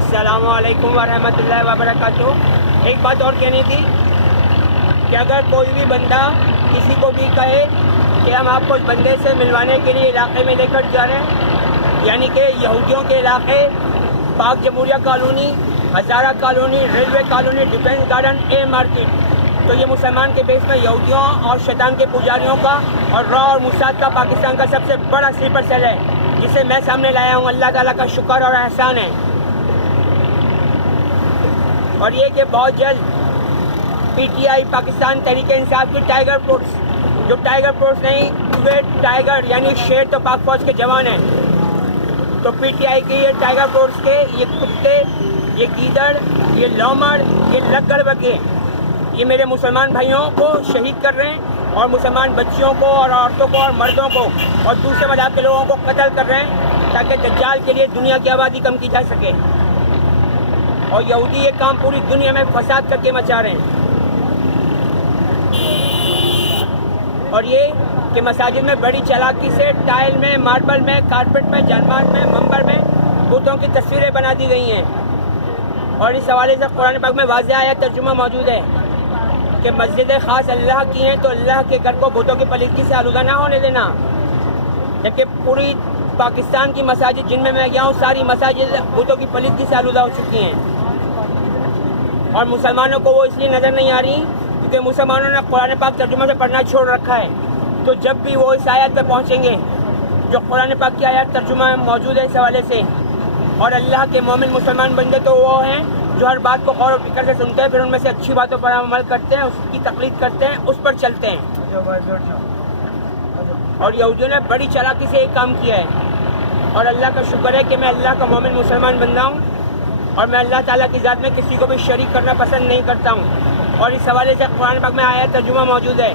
السلام علیکم ورحمۃ اللہ وبرکاتہ۔ ایک بات اور کہنی تھی کہ اگر کوئی بھی بندہ کسی کو بھی کہے کہ ہم آپ کو اس بندے سے ملوانے کے لیے علاقے میں لے کر جا رہے ہیں، یعنی کہ یہودیوں کے علاقے Pak Jamhuriya colony, Hazara colony, railway colony, defence garden, A market, تو یہ مسلمان کے بیس میں یہودیوں اور شیطان کے پجاریوں کا اور را اور موساد کا پاکستان کا سب سے بڑا سلیپر سیل ہے، جسے میں سامنے لایا ہوں۔ اللہ تعالیٰ کا شکر اور احسان ہے، اور یہ کہ بہت جلد P T I Pakistan Tehreek Insaf کی ٹائیگر فورس، جو ٹائیگر فورس نہیں ٹائیگر یعنی شیر تو پاک فوج کے جوان ہیں، تو پی ٹی آئی کی یہ ٹائیگر فورس کے یہ کتے، یہ گیدڑ، یہ لومڑ، یہ لگڑ بگے، یہ میرے مسلمان بھائیوں کو شہید کر رہے ہیں، اور مسلمان بچیوں کو اور عورتوں کو اور مردوں کو اور دوسرے مذہب کے لوگوں کو قتل کر رہے ہیں، تاکہ دجال کے لیے دنیا کی آبادی کم کی جا سکے۔ اور یہودی یہ کام پوری دنیا میں فساد کر کے مچا رہے ہیں، اور یہ کہ مساجد میں بڑی چالاکی سے ٹائل میں، ماربل میں، کارپیٹ میں، جانماز میں، منبر میں بتوں کی تصویریں بنا دی گئی ہیں۔ اور اس حوالے سے قرآن پاک میں واضح آیت ترجمہ موجود ہے کہ مسجد خاص اللہ کی ہیں، تو اللہ کے گھر کو بتوں کی پلیدگی سے آلودہ نہ ہونے دینا، جبکہ پوری پاکستان کی مساجد جن میں گیا ہوں، ساری مساجد بتوں کی پلیدگی سے آلودہ ہو چکی ہیں، اور مسلمانوں کو وہ اس لیے نظر نہیں آ رہی کیونکہ مسلمانوں نے قرآن پاک ترجمہ سے پڑھنا چھوڑ رکھا ہے۔ تو جب بھی وہ اس آیت پہ پہنچیں گے جو قرآن پاک کی آیت ترجمہ موجود ہے اس حوالے سے، اور اللہ کے مومن مسلمان بندے تو وہ ہیں جو ہر بات کو غور و فکر سے سنتے ہیں، پھر ان میں سے اچھی باتوں پر عمل کرتے ہیں، اس کی تقلید کرتے ہیں، اس پر چلتے ہیں۔ اور یہودیوں نے بڑی چالاکی سے ایک کام کیا ہے، اور اللہ کا شکر ہے کہ میں اللہ کا مومن مسلمان بندہ ہوں، اور میں اللہ تعالیٰ کی ذات میں کسی کو بھی شریک کرنا پسند نہیں کرتا ہوں۔ اور اس حوالے سے قرآن پاک میں آیت ترجمہ موجود ہے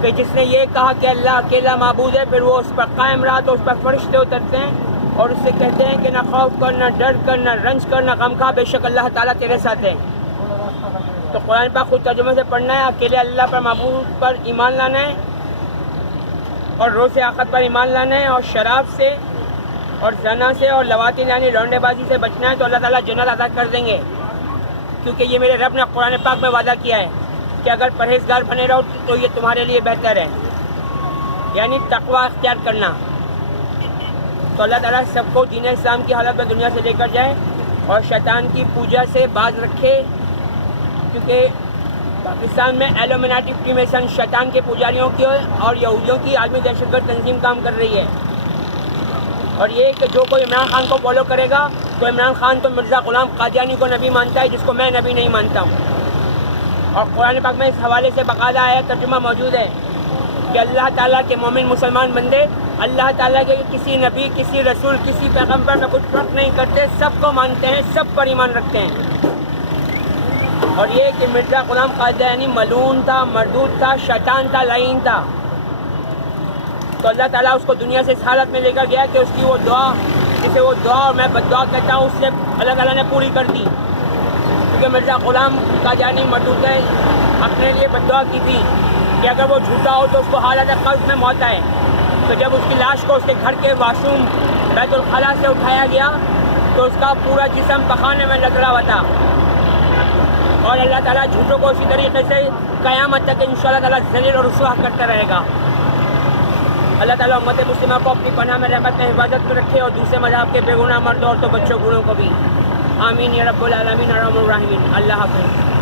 کہ جس نے یہ کہا کہ اللہ اکیلا معبود ہے، پھر وہ اس پر قائم رہا تو اس پر فرشتے اترتے ہیں اور اس سے کہتے ہیں کہ نہ خوف کر، نہ ڈر کر، نہ رنج کر، نہ غم کھا، بے شک اللہ تعالیٰ تیرے ساتھ ہے۔ تو قرآن پاک خود ترجمے سے پڑھنا ہے، اکیلے اللہ پر معبود پر ایمان لانا ہے، اور روز آخرت پر ایمان لانا ہے، اور شراب سے اور زنا سے اور لواطن یعنی لونڈے بازی سے بچنا ہے، تو اللہ تعالیٰ جنت عطا کر دیں گے، کیونکہ یہ میرے رب نے قرآن پاک میں وعدہ کیا ہے کہ اگر پرہیزگار بنے رہو تو یہ تمہارے لیے بہتر ہے، یعنی تقوی اختیار کرنا۔ تو اللہ تعالیٰ سب کو دین اسلام کی حالت میں دنیا سے لے کر جائے اور شیطان کی پوجا سے باز رکھے، کیونکہ پاکستان میں ایلومیناٹی فری میسن شیطان کے پجاریوں کی اور یہودیوں کی عالمی دہشت گرد تنظیم کام کر رہی ہے، اور یہ کہ جو کوئی عمران خان کو فالو کرے گا تو عمران خان تو مرزا غلام قادیانی کو نبی مانتا ہے، جس کو میں نبی نہیں مانتا ہوں۔ اور قرآن پاک میں اس حوالے سے باقاعدہ آیت ترجمہ موجود ہے کہ اللہ تعالیٰ کے مومن مسلمان بندے اللہ تعالیٰ کے کسی نبی، کسی رسول، کسی پیغمبر میں کچھ فرق نہیں کرتے، سب کو مانتے ہیں، سب پر ایمان رکھتے ہیں۔ اور یہ کہ مرزا غلام قادیانی ملعون تھا، مردود تھا، شیطان تھا، لعین تھا، تو اللہ تعالیٰ اس کو دنیا سے اس حالت میں لے کر گیا کہ اس کی وہ دعا، جسے وہ دعا اور میں بد دعا کہتا ہوں، اس سے اللہ تعالیٰ نے پوری کر دی، کیونکہ مرزا غلام قادیانی مردود نے اپنے لیے بد دعا کی تھی کہ اگر وہ جھوٹا ہو تو اس کو حالت قبض میں موت آئے۔ تو جب اس کی لاش کو اس کے گھر کے واش روم بیت الخلاء سے اٹھایا گیا تو اس کا پورا جسم پخانے میں لگ رہا ہوا تھا، اور اللہ تعالیٰ جھوٹوں کو اسی طریقے سے قیامت تک انشاءاللہ تعالیٰ ذلیل اور رسوا کرتا رہے گا۔ اللہ تعالیٰ امت مسلمہ کو اپنی پناہ میں رحمت میں حفاظت میں رکھے، اور دوسرے مذہب کے بے گناہ مرد عورتوں بچوں بوڑھوں کو بھی، آمین یا رب العالمین ارحم الراحمین۔ اللہ حافظ۔